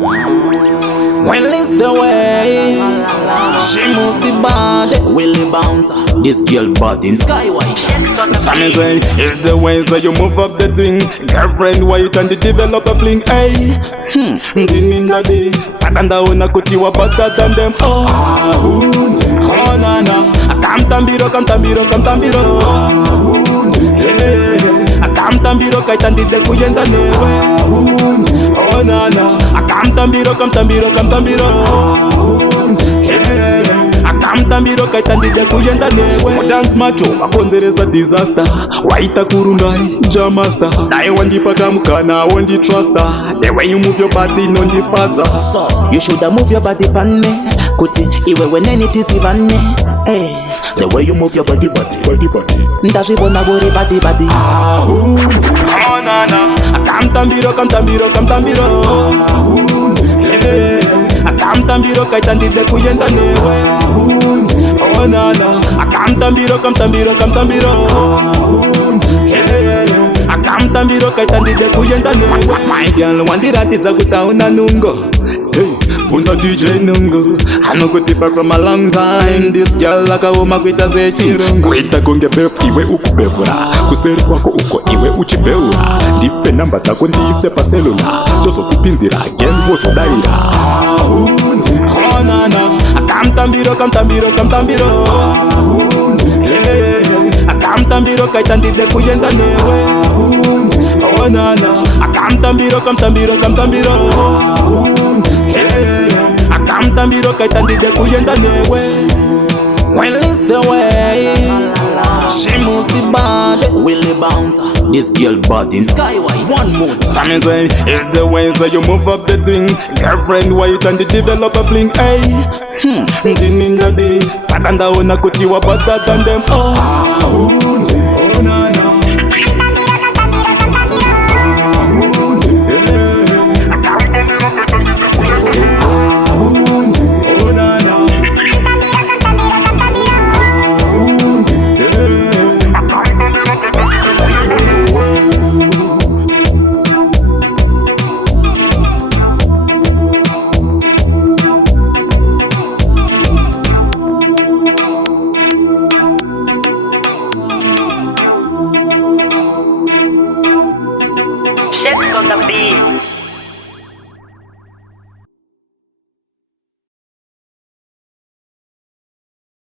Well, it's the way she move the body, Willie bouncer. This girl body in skyway. Family say it's the ways that you move up the thing. Girlfriend white and the developer fling. Hey, Dininda day. Sakanda ona kutiwa better than them. Oh na na. Come tambiro. Akamtambiro kaitandide kuyenda newe. Oh na na. Akamtambiro. Akamtambiro kaitandide kuyenda newe. Dance macho akonzereza disaster. Waita kurundai jamasta. Dai wandipa kamukana wandi truster. The way you move your body non the father. So you shoulda move your body pan me. Kuti iwe weneni tisivane. Hey, the way you move your body. Ndazvibona buri body. Oh na na. Akamtambiro. Akamtambiro kaitandide kuyenda newe. Oh na na. Akamtambiro. Akamtambiro kaitandide kuyenda newe. My girl wandiratidza kutauna nungo. Hey, Bunza DJ Nungo. I know good people from a long time. This girl like a woman with a zeshirungo. Kwita konge bef iwe ukubevura. Kuseri wako uko iwe uchibeura. Dipe namba tako ndise pa cellular. Joso kupinzira again woso daira. Oh na na. Akamtambiro. Akamtambiro kaitandide kuyenda newe. Oh na na. Akamtambiro. Akamtambiro kaitandide kuyenda newe. Well, it's the way she move the body, Willie bouncer. This girl body in skyway. One more. Family say it's the ways that you move up the thing. Girlfriend white and the developer fling. Hey, Dininda day. Sakanda ona kutiwa better than them. Oh